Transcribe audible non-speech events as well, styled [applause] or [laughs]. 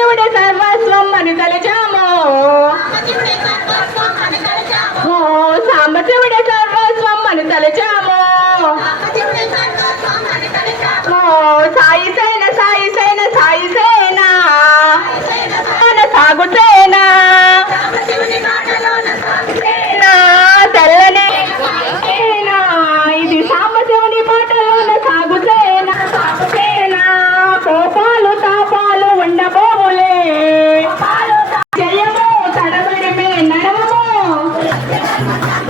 సర్వశివుడే సర్వస్వం అని తలచాము ఓ సాంబశివుడే సర్వస్వం అని తలచాము ఓ సాయి సేన సాయి సేన సాయి సేన సాగుసేనా Yeah. [laughs]